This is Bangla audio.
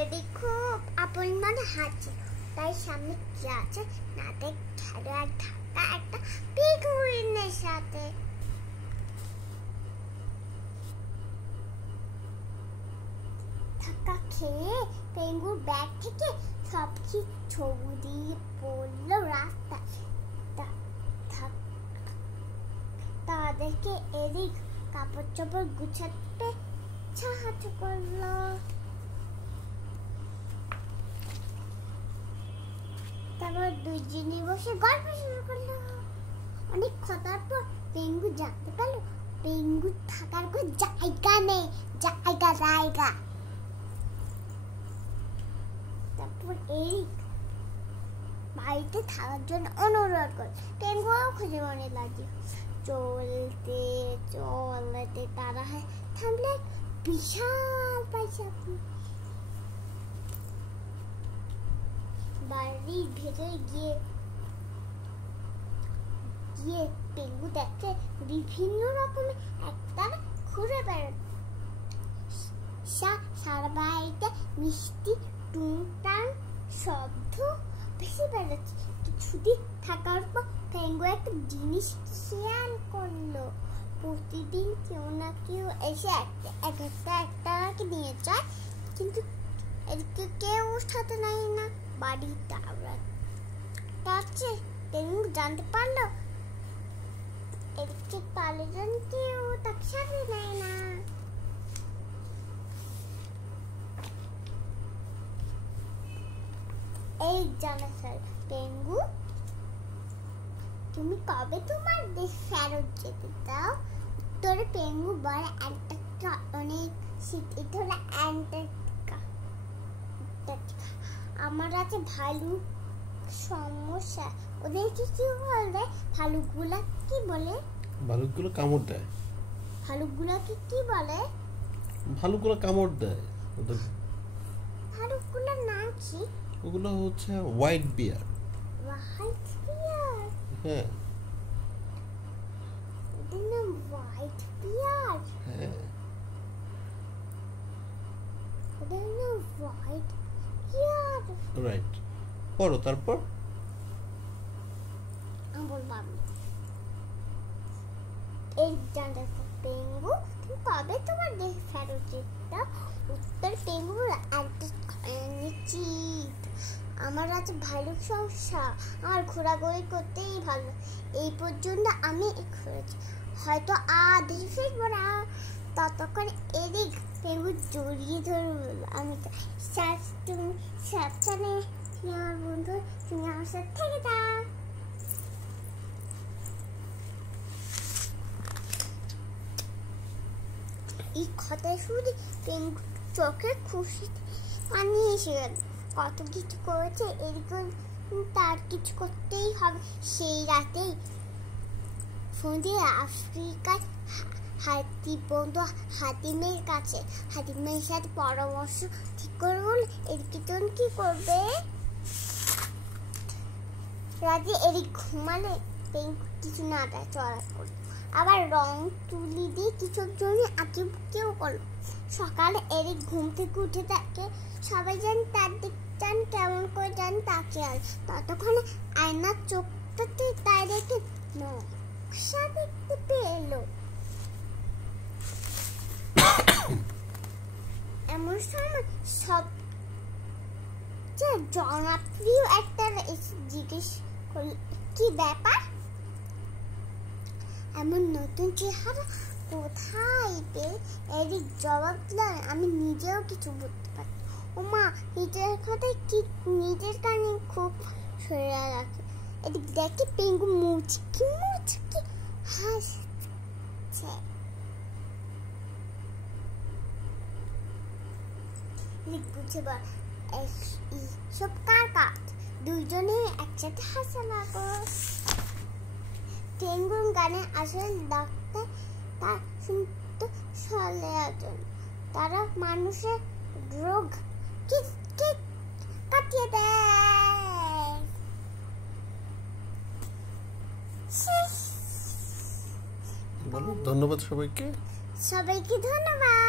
এদিক খুব আপন মনে হাঁটছে, তাই সামনে কি আছে না দেখ খেলো এক ধাক্কা একটা পেঙ্গুইনের সাথে। ধাক্কা খেয়ে পেঙ্গুর ব্যাগ থেকে সব কিছু ছড়িয়ে পড়লো রাস্তায়। তাদেরকে এদিক কাপড় চোপড় গুছাতে সাহায্য করলো। তারপর দুইজনে বসে গল্প শুরু করলো। অনেক খতার পর পেঙ্গু জানতে পারলো পেঙ্গু থাকার কোনো জায়গা নেই, জায়গা। তারপর এরিক বাড়িতে থাকার জন্য অনুরোধ করে। পেঙ্গুও খুঁজে মনে লাগে। চলতে তারা থামলে বিশাল পাইসাপি। বাড়ির ভেতরে গিয়ে পেঙ্গু দেখে বিভিন্ন রকমের একতারা ঘুরে বেড়ায়। সারা বাড়িতে মিষ্টি টুংটাং শব্দ ভেসে বেড়াচ্ছে। কিছুদিন থাকার পর পেঙ্গু একটা জিনিস খেয়াল করলো। প্রতিদিন কেউ না কেউ এসে একটাকে নিয়ে যায়, কিন্তু এদিকে কেউ সাথে নেয় না। বাড়িটা পেঙ্গু জানতে পারলো এদিকে পালের কেউ তাকে সাথে নেয় না। এই জানা স্যার পেঙ্গু, তুমি কবে তোমার দেশ ফেরত যেতে দাও? তোর পেঙ্গু বলে অ্যান্টার্কটিকা অনেক শীত, এটা হলো অ্যান্টার্কটিকা। আমার আছে ভালুক সমস্যা। ওদেরকে কি বলে? ভালুকগুলা কি বলে? ভালুকগুলো কামড় দেয়। ভালুকগুলাকে কি বলে? ভালুকগুলো কামড় দেয়। ওদের ভালুকগুলোর নাম কি? ওগুলো হচ্ছে হোয়াইট বিয়ার। হোয়াইট বিয়ার? হ্যাঁ। ওদের নাম হোয়াইট বিয়ার? হ্যাঁ। ওদের নাম হোয়াইট বিয়ার। রাইট। পড়ো তারপর। বললাম এই জানতে পেঙ্গু, তুমি কবে তোমার দেশ ফেরত যেতে? উত্তর পেঙ্গু আমার আছে ভালুক সমস্যা, আমার ঘোরাঘুরি করতেই ভালো। এই পর্যন্ত আমি ঘুরেছি, হয়তো দেশে ফিরবো না। ততক্ষণ এদিক পেঙ্গু জড়িয়ে ধরে বলল, আমি তুমি সাবধানে, তুমি আমার বন্ধু, তুমি আমার সাথে থেকে যাও। এই কথা শুনে পেঙ্গু চোখে খুশিতে পানি এসে গেল। কত কিছু করেছে, এদিকে তার কিছু করতেই হবে। সেই রাতেই ফোন দিয়ে আফ্রিকার হাতি বন্ধু হাতিমের কাছে, হাতিমের সাথে পরামর্শ ঠিক করে বলে এদিকে জন কি করবে। রাতে এদিক ঘুমালে পেঙ্গু কিছু না দেয় চড়া করলো, আবার রং তুলি দিয়ে কিছুর জন্য আঁকিবুকিও করলো। সকালে এরিক ঘুম থেকে উঠে থাকে, সবাই যেন তার দিক চান কেমন করে যেন তাকে আর ততক্ষণে আয়নার চোখটাতে তাই রেখে নকশা দেখতে পেলো। এমন সময় সবচেয়ে জনপ্রিয় একটা জিজ্ঞেস করল, কি ব্যাপার? এমন নতুন চেহারা কোথায় পেয়ে এরিক জবাব দিলেন, আমি নিজেও কিছু বুঝতে পারি। ও মা, নিজের কথায় কি নিজের কানে খুব সরে রাখে। এদিক দেখে পেঙ্গু মুচকি হাসছে। এদিক বুঝে বল, সব কার কাজ? দুইজনে একসাথে হাসা লাগো। পেঙ্গুর গানে আসলে ডাক্তার তার শুনতে চলে আসেন। তারা মানুষের রোগ কাটিয়ে দেয়। ধন্যবাদ সবাইকে। ধন্যবাদ।